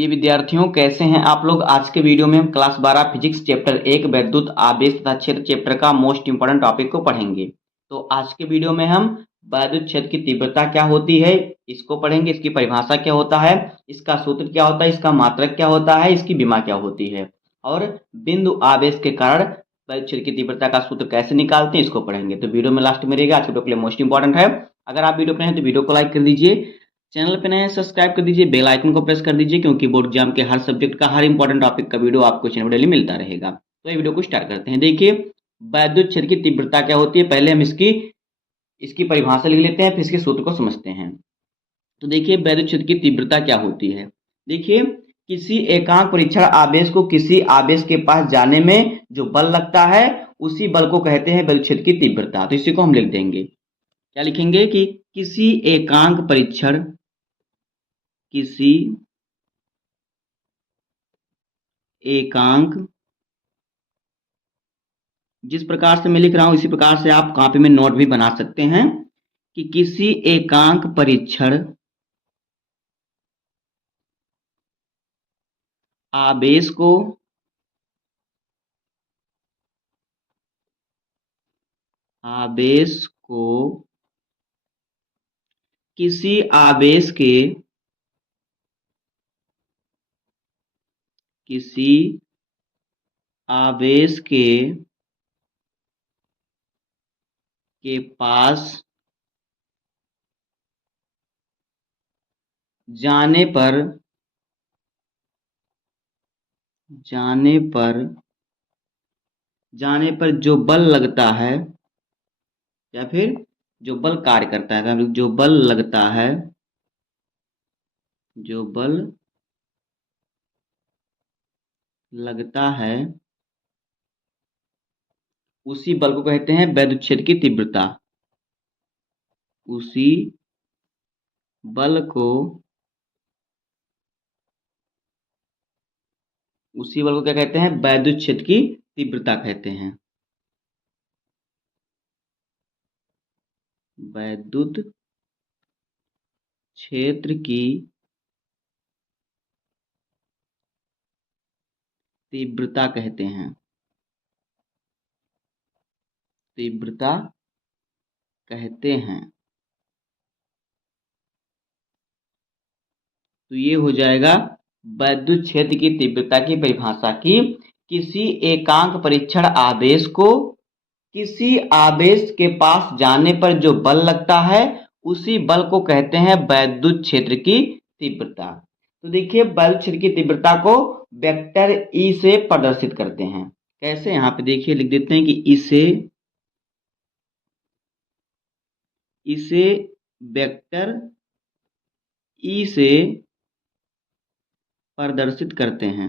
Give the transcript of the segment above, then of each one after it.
प्रिय विद्यार्थियों, कैसे हैं आप लोग। आज के वीडियो में हम क्लास 12 फिजिक्स चैप्टर 1 वैद्युत आवेश तथा क्षेत्र चैप्टर का मोस्ट इंपोर्टेंट टॉपिक को पढ़ेंगे। तो आज के वीडियो में हम वैद्युत क्षेत्र की तीव्रता क्या होती है इसको पढ़ेंगे, इसकी परिभाषा क्या होता है, इसका सूत्र क्या होता है, इसका मात्रक क्या होता है, इसकी विमा क्या होती है और बिंदु आवेश के कारण वैद्युत क्षेत्र की तीव्रता का सूत्र कैसे निकालते हैं इसको पढ़ेंगे। तो वीडियो में लास्ट में रहेगा, आज के वीडियो के लिए मोस्ट इंपॉर्टेंट है। अगर आप वीडियो पर हैं तो वीडियो को लाइक कर दीजिए, चैनल पे नए हैं सब्सक्राइब कर दीजिए, बेल आइकन को प्रेस कर दीजिए, क्योंकि बोर्ड एग्जाम के हर सब्जेक्ट का हर इंपॉर्टेंट टॉपिक का वीडियो आपको चैनल पर डेली मिलता रहेगा। तो ये वीडियो को स्टार्ट करते हैं। देखिए, वैद्युत क्षेत्र की तीव्रता क्या होती है, पहले हम इसकी परिभाषा लिख लेते हैं, फिर इसके सूत्र को समझते हैं। तो देखिए, वैद्युत क्षेत्र की तीव्रता क्या होती है। देखिए, किसी एकांक परीक्षण आवेश को किसी आवेश के पास जाने में जो बल लगता है उसी बल को कहते हैं वैद्युत क्षेत्र की तीव्रता। तो इसी को हम लिख देंगे, क्या लिखेंगे कि किसी एकांक परीक्षण, किसी एकांक, जिस प्रकार से मैं लिख रहा हूं इसी प्रकार से आप कॉपी में नोट भी बना सकते हैं कि किसी एकांक परीक्षण आवेश को किसी आवेश के पास जाने पर जो बल लगता है या फिर जो बल कार्य करता है, जो बल लगता है उसी बल को कहते हैं वैद्युत क्षेत्र की तीव्रता। उसी बल को क्या कहते हैं, वैद्युत क्षेत्र की तीव्रता कहते हैं। वैद्युत क्षेत्र की तीव्रता कहते हैं। तो ये हो जाएगा वैद्युत क्षेत्र की तीव्रता की परिभाषा की किसी एकांक परीक्षण आवेश को किसी आवेश के पास जाने पर जो बल लगता है उसी बल को कहते हैं वैद्युत क्षेत्र की तीव्रता। तो देखिए, वैद्युत क्षेत्र की तीव्रता को वेक्टर ई से प्रदर्शित करते हैं। कैसे, यहाँ पे देखिए लिख देते हैं कि इसे वेक्टर ई से प्रदर्शित करते हैं।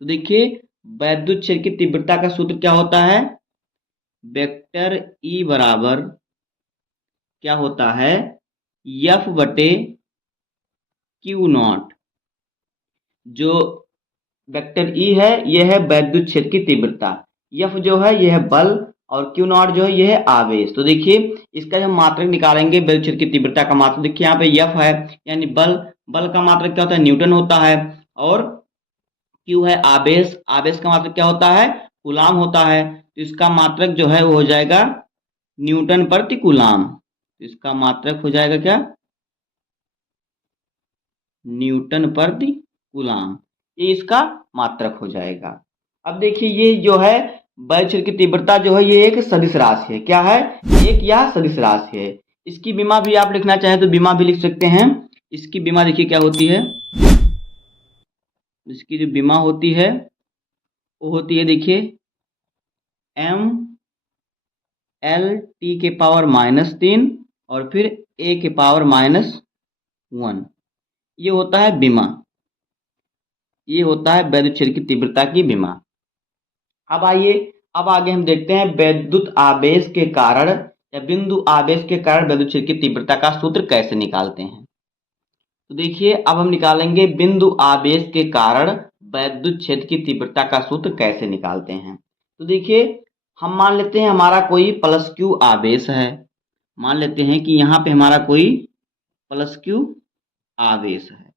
तो देखिए, वैद्युत क्षेत्र की तीव्रता का सूत्र क्या होता है, वेक्टर ई बराबर क्या होता है, F बटे क्यू नॉट। जो वेक्टर ई है यह है वैद्युत क्षेत्र की तीव्रता, F जो है यह है बल और क्यू नॉट जो है यह है आवेश। तो देखिए, इसका हम मात्रक निकालेंगे वैद्युत क्षेत्र की तीव्रता का मात्रक। देखिए यहाँ पे F है यानी बल का मात्रक क्या होता है, न्यूटन होता है, और Q है आवेश का मात्रक क्या होता है, कूलाम होता है। तो इसका मात्रक जो है वो हो जाएगा न्यूटन प्रति कूलाम। तो इसका मात्रक हो जाएगा क्या, न्यूटन प्रति कूलाम, ये इसका मात्रक हो जाएगा। अब देखिए, ये जो है वैद्युत क्षेत्र की तीव्रता जो है ये एक सदिश राशि है। क्या है, एक यह सदिश राशि है। इसकी विमा भी आप लिखना चाहें तो विमा भी लिख सकते हैं। इसकी विमा देखिए क्या होती है, इसकी जो विमा होती है वो होती है, देखिए m l t के पावर -3 और फिर a के पावर -1, ये होता है विमा, ये होता है वैद्युत क्षेत्र की तीव्रता की विमा। अब आगे हम देखते हैं वैद्युत आवेश के कारण या बिंदु आवेश के कारण वैद्युत क्षेत्र की तीव्रता का सूत्र कैसे निकालते हैं। तो देखिए, अब हम निकालेंगे बिंदु आवेश के कारण वैद्युत क्षेत्र की तीव्रता का सूत्र कैसे निकालते हैं। तो देखिए, हम मान लेते हैं हमारा कोई प्लस क्यू आवेश है। मान लेते हैं कि यहाँ पे हमारा कोई प्लस क्यू आवेश है।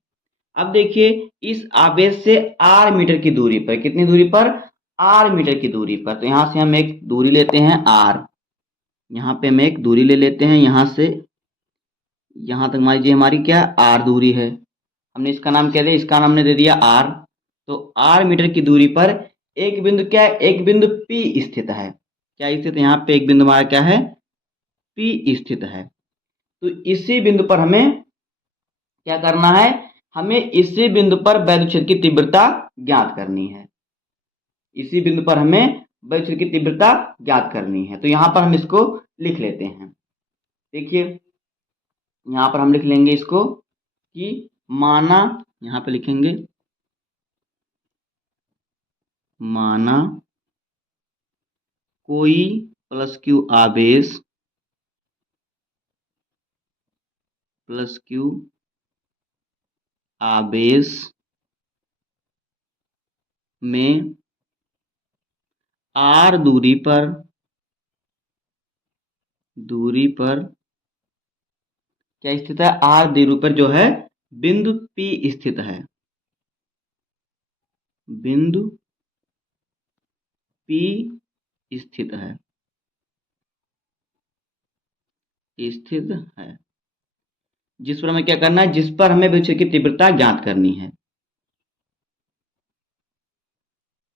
अब देखिए इस आवेश से आर मीटर की दूरी पर, कितनी दूरी पर, आर मीटर की दूरी पर, तो यहाँ से हम एक दूरी लेते हैं आर, यहाँ पे हम एक दूरी ले लेते हैं, यहाँ से यहाँ तक मान लीजिए हमारी क्या है, आर दूरी है। हमने इसका नाम क्या दिया, इसका नाम हमने दे दिया आर। तो आर मीटर की दूरी पर एक बिंदु क्या है, एक बिंदु पी स्थित है। क्या स्थित है, यहाँ पे एक बिंदु हमारा क्या है, पी स्थित है। तो इसी बिंदु पर हमें क्या करना है, हमें इसी बिंदु पर वैद्युत क्षेत्र की तीव्रता ज्ञात करनी है। इसी बिंदु पर हमें वैद्युत क्षेत्र की तीव्रता ज्ञात करनी है। तो यहाँ पर हम इसको लिख लेते हैं। देखिए यहाँ पर हम लिख लेंगे इसको कि माना, यहाँ पे लिखेंगे माना कोई प्लस क्यू आवेश, प्लस क्यू आवेश में आर दूरी पर क्या स्थित है, आर दूरी पर जो है बिंदु पी स्थित है। बिंदु पी स्थित है, स्थित है, जिस पर हमें क्या करना है, जिस पर हमें विद्युत क्षेत्र की तीव्रता ज्ञात करनी है।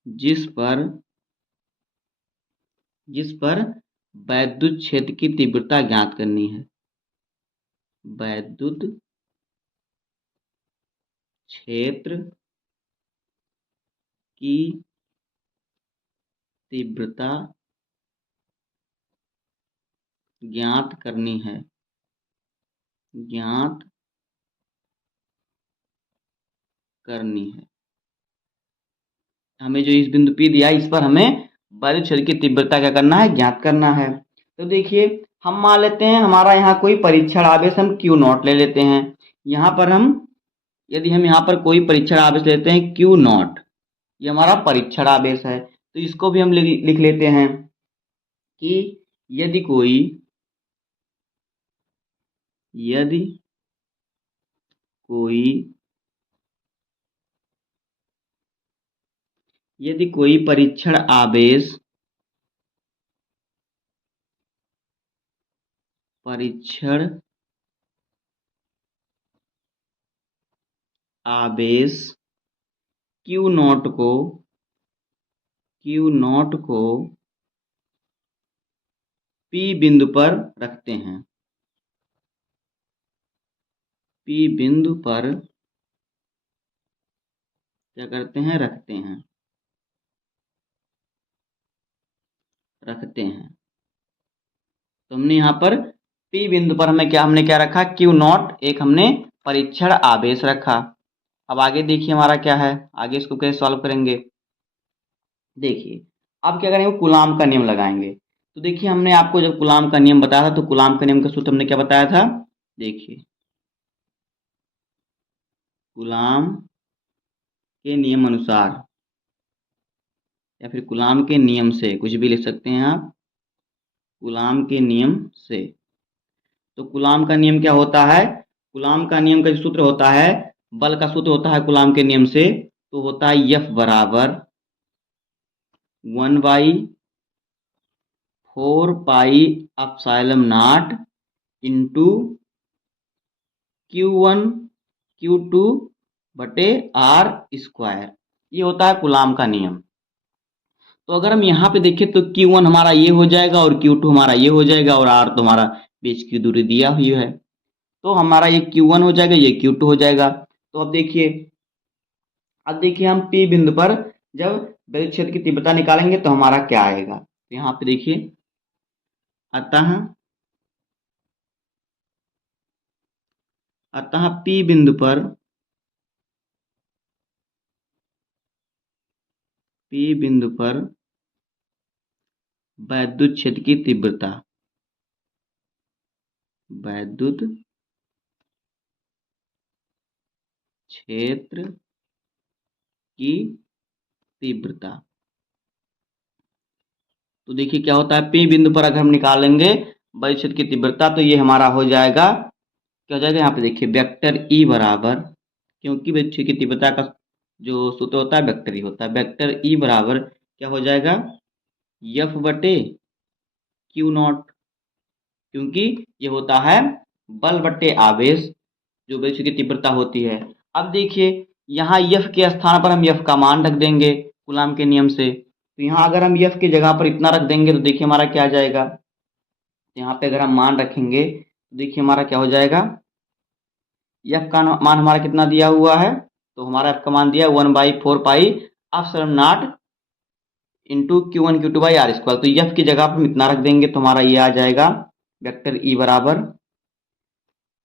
जिस पर वैद्युत क्षेत्र की तीव्रता ज्ञात करनी है। वैद्युत क्षेत्र की तीव्रता ज्ञात करनी है, ज्ञात करनी है। हमें जो इस बिंदु P दिया इस पर हमें वैद्युत क्षेत्र की तीव्रता क्या करना है, ज्ञात करना है। तो देखिए हम मान लेते हैं हमारा यहाँ कोई परीक्षण आवेश हम क्यू नॉट ले लेते हैं। यहाँ पर हम, यदि हम यहाँ पर कोई परीक्षण आवेश लेते हैं क्यू नॉट, ये हमारा परीक्षण आवेश है, तो इसको भी हम लिख लेते हैं कि यदि कोई परीक्षण आवेश, क्यू नॉट को पी बिंदु पर रखते हैं, पी बिंदु पर क्या करते हैं, रखते हैं। तो हमने यहाँ पर पी बिंदु पर हमने क्या रखा, क्यू नॉट, एक हमने परीक्षण आवेश रखा। अब आगे देखिए हमारा क्या है, आगे इसको कैसे सॉल्व करेंगे। देखिए अब क्या करेंगे, कूलाम का नियम लगाएंगे। तो देखिए हमने आपको जब कूलाम का नियम बताया था, तो कूलाम का नियम का सूत्र हमने क्या बताया था, देखिए कूलाम के नियम अनुसार, या फिर कूलाम के नियम से, कुछ भी लिख सकते हैं आप, कूलाम के नियम से। तो कूलाम का नियम क्या होता है, कूलाम का नियम का जो सूत्र होता है, बल का सूत्र होता है कूलाम के नियम से, तो होता है F बराबर 1/4πε0 इंटू Q1 Q2 बटे R स्क्वायर। ये होता है कूलाम का नियम। तो अगर हम यहाँ पे देखें तो Q1 हमारा ये हो जाएगा और Q2 हमारा ये हो जाएगा और R तो हमारा बीच की दूरी दिया हुई है, तो हमारा ये Q1 हो जाएगा, ये Q2 हो जाएगा। तो अब देखिए हम P बिंदु पर जब विद्युत क्षेत्र की तीव्रता निकालेंगे तो हमारा क्या आएगा, तो यहाँ पे देखिए अतः P बिंदु पर वैद्युत क्षेत्र की तीव्रता, वैद्युत क्षेत्र की तीव्रता तो देखिए क्या होता है, P बिंदु पर अगर हम निकालेंगे वैद्युत क्षेत्र की तीव्रता तो ये हमारा हो जाएगा, क्या हो जाएगा यहाँ पे देखिए वेक्टर E बराबर, क्योंकि विद्युत क्षेत्र की तीव्रता का जो सूत्र होता है वेक्टर ई होता है, वेक्टर ई बराबर क्या हो जाएगा, एफ बटे क्यू नॉट, क्योंकि ये होता है बल बटे आवेश जो विद्युत की तीव्रता होती है। अब देखिए यहाँ एफ के स्थान पर हम एफ का मान रख देंगे कूलाम के नियम से, तो यहाँ अगर हम एफ की जगह पर इतना रख देंगे तो देखिए हमारा क्या आ जाएगा, यहाँ पे अगर हम मान रखेंगे तो देखिए हमारा क्या हो जाएगा, एफ का मान हमारा कितना दिया हुआ है, तो हमारा एफ का मान दिया 1/4 pi epsilon naught into Q1 Q2 by R square. तो एफ की जगह पर हम इतना रख देंगे तो हमारा ये आ जाएगा वेक्टर ई बराबर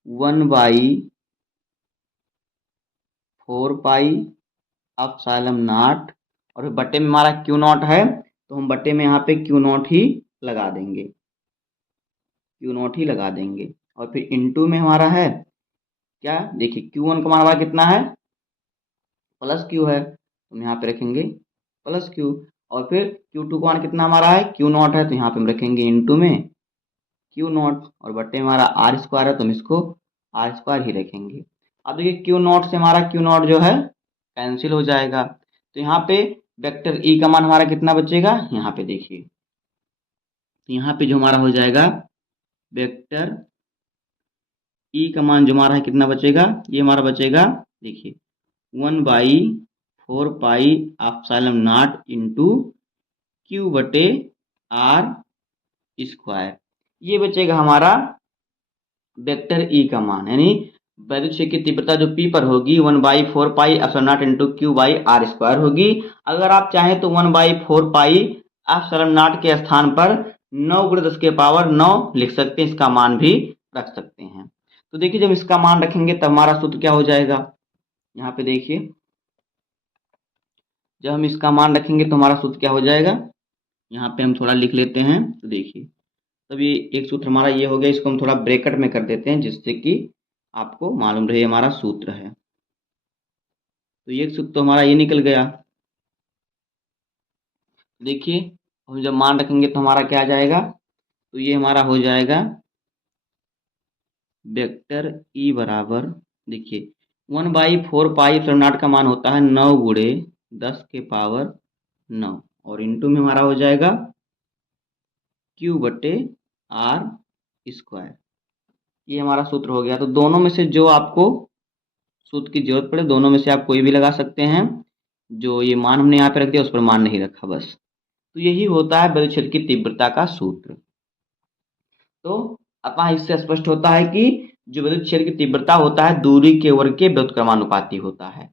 1/4 पाई एप्सिलॉन नॉट, और बटे में हमारा क्यू नॉट है तो हम बटे में यहाँ पे क्यू नॉट ही लगा देंगे, क्यू नॉट ही लगा देंगे। और फिर इनटू में हमारा है क्या, देखिए Q1 का मान हमारा कितना है, प्लस क्यू है, तो हम यहाँ पे रखेंगे प्लस क्यू, और फिर Q2 का मान कितना हमारा है, क्यू नॉट है, तो यहाँ पे हम रखेंगे इनटू में क्यू नॉट, और बटे में हमारा आर स्क्वायर है तो हम इसको आर स्क्वायर ही रखेंगे। अब देखिए क्यू नॉट से हमारा क्यू नॉट जो है कैंसिल हो जाएगा, तो यहाँ पे वेक्टर ई का मान हमारा कितना बचेगा, यहाँ पे देखिए, तो यहाँ पे जो हमारा हो जाएगा वेक्टर ई का मान जो हमारा है कितना बचेगा, ये हमारा बचेगा देखिए 1/4 pi epsilon naught into Q बटे आर स्क्वायर, ये बचेगा हमारा वेक्टर ई का मान, यानी वैद्युत क्षेत्र की तीव्रता जो P पर होगी 1/4 pi epsilon naught into Q by R square होगी। अगर आप चाहें तो 1/4 पाई एप्सिलॉन नॉट के स्थान पर 9 × 10 के पावर 9 लिख सकते हैं, इसका मान भी रख सकते हैं। तो देखिए जब इसका मान रखेंगे तब हमारा सूत्र क्या हो जाएगा, यहाँ पे देखिए जब हम इसका मान रखेंगे तो हमारा सूत्र क्या हो जाएगा, यहाँ पे हम थोड़ा लिख लेते हैं, तो देखिए तब ये एक सूत्र हमारा ये हो गया, इसको हम थोड़ा ब्रैकेट में कर देते हैं जिससे कि आपको मालूम रहे हमारा सूत्र है। तो ये सूत्र तो हमारा ये निकल गया, देखिए हम जब मान रखेंगे तो हमारा क्या आ जाएगा, तो ये हमारा हो जाएगा वेक्टर ई बराबर, देखिए 1/4 पाई एप्सिलॉन नॉट का मान होता है 9 × 10 के पावर 9, और इनटू में हमारा हो जाएगा क्यू बटे आर स्क्वायर, ये हमारा सूत्र हो गया। तो दोनों में से जो आपको सूत्र की जरूरत पड़े दोनों में से आप कोई भी लगा सकते हैं, जो ये मान हमने यहाँ पे रख दिया उस पर मान नहीं रखा बस। तो यही होता है विद्युत क्षेत्र की तीव्रता का सूत्र। तो अतः इससे स्पष्ट होता है कि जो विद्युत क्षेत्र की तीव्रता होता है दूरी के वर्ग के व्युत्क्रमानुपाती होता है।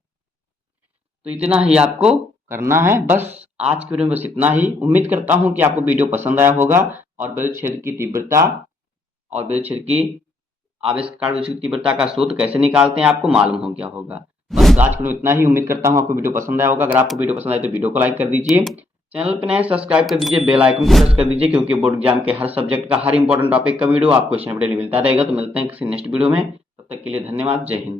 तो इतना ही आपको करना है, बस आज के वीडियो में बस इतना ही। उम्मीद करता हूँ कि आपको वीडियो पसंद आया होगा और विद्युत क्षेत्र की तीव्रता और विद्युत क्षेत्र की आवेश के कारण विद्युत तीव्रता का सूत्र कैसे निकालते हैं आपको मालूम हो गया होगा। बस आज के लिए इतना ही, उम्मीद करता हूँ आपको वीडियो पसंद आया होगा। अगर आपको वीडियो पसंद आए तो वीडियो को लाइक कर दीजिए, चैनल पर नए सब्सक्राइब कर दीजिए, बेल आइकन को प्रेस कर दीजिए, क्योंकि बोर्ड एग्जाम के हर सब्जेक्ट का हर इंपॉर्टेंट टॉपिक का वीडियो आपको इस चैनल पर मिलता रहेगा। तो मिलते हैं किसी नेक्स्ट वीडियो में, तब तक के लिए धन्यवाद, जय हिंद।